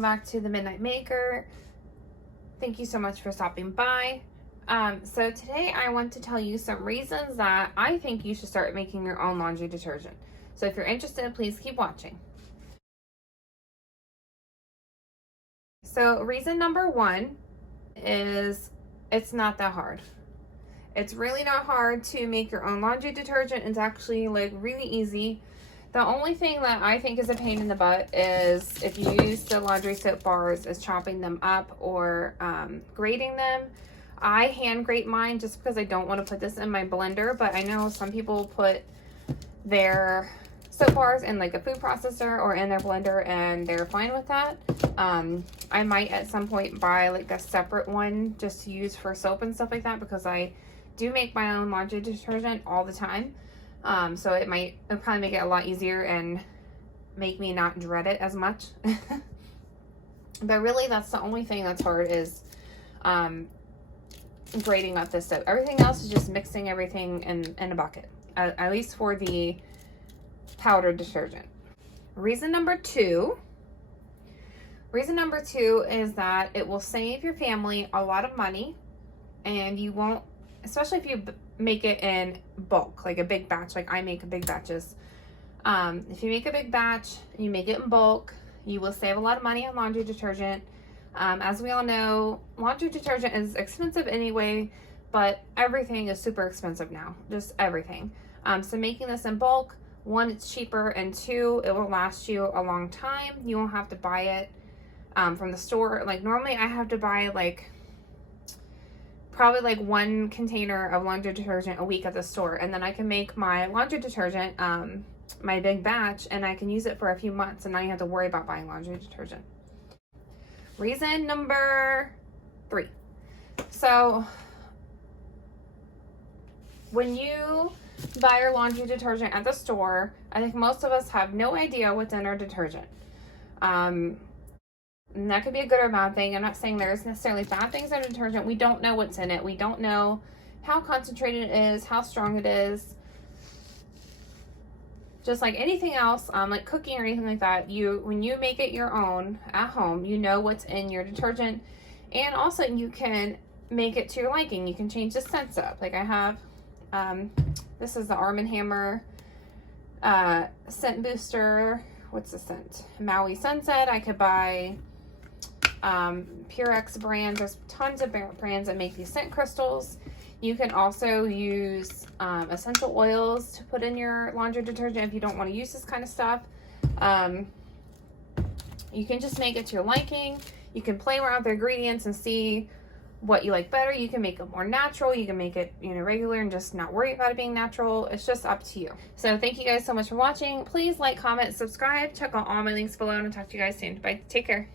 welcome back to the Midnight Maker. Thank you so much for stopping by. So today I want to tell you some reasons that I think you should start making your own laundry detergent. So if you're interested, please keep watching. So reason number one is it's not that hard. It's really not hard to make your own laundry detergent. It's actually like really easy. The only thing that I think is a pain in the butt is if you use the laundry soap bars, is chopping them up or grating them. I hand grate mine just because I don't want to put this in my blender, but I know some people put their soap bars in like a food processor or in their blender and they're fine with that. I might at some point buy like a separate one just to use for soap and stuff like that, because I do make my own laundry detergent all the time. So it'll probably make it a lot easier and make me not dread it as much. But really that's the only thing that's hard is grating up this soap. Everything else is just mixing everything in a bucket, at least for the powder detergent. Reason number two is that it will save your family a lot of money, and you won't, especially if you make it in bulk, like a big batch, like I make big batches. If you make a big batch and you make it in bulk, you will save a lot of money on laundry detergent. As we all know, laundry detergent is expensive anyway, but everything is super expensive now, just everything. So making this in bulk, one, it's cheaper, and two, it will last you a long time. You won't have to buy it from the store. Like normally I have to buy probably like one container of laundry detergent a week at the store, and then I can make my laundry detergent, my big batch, and I can use it for a few months and I don't have to worry about buying laundry detergent. Reason number three. So when you buy your laundry detergent at the store, I think most of us have no idea what's in our detergent. And that could be a good or bad thing. I'm not saying there's necessarily bad things in detergent. We don't know what's in it. We don't know how concentrated it is, how strong it is. Just like anything else, like cooking or anything like that, when you make it your own at home, you know what's in your detergent, and also you can make it to your liking. You can change the scents up. Like I have, this is the Arm & Hammer scent booster. What's the scent? Maui Sunset. I could buy Purex brands. There's tons of brands that make these scent crystals. You can also use essential oils to put in your laundry detergent if you don't want to use this kind of stuff. You can just make it to your liking. You can play around with the ingredients and see what you like better. You can make it more natural. You can make it, regular and just not worry about it being natural. It's just up to you. So thank you guys so much for watching. Please like, comment, subscribe. Check out all my links below, and I'll talk to you guys soon. Bye. Take care.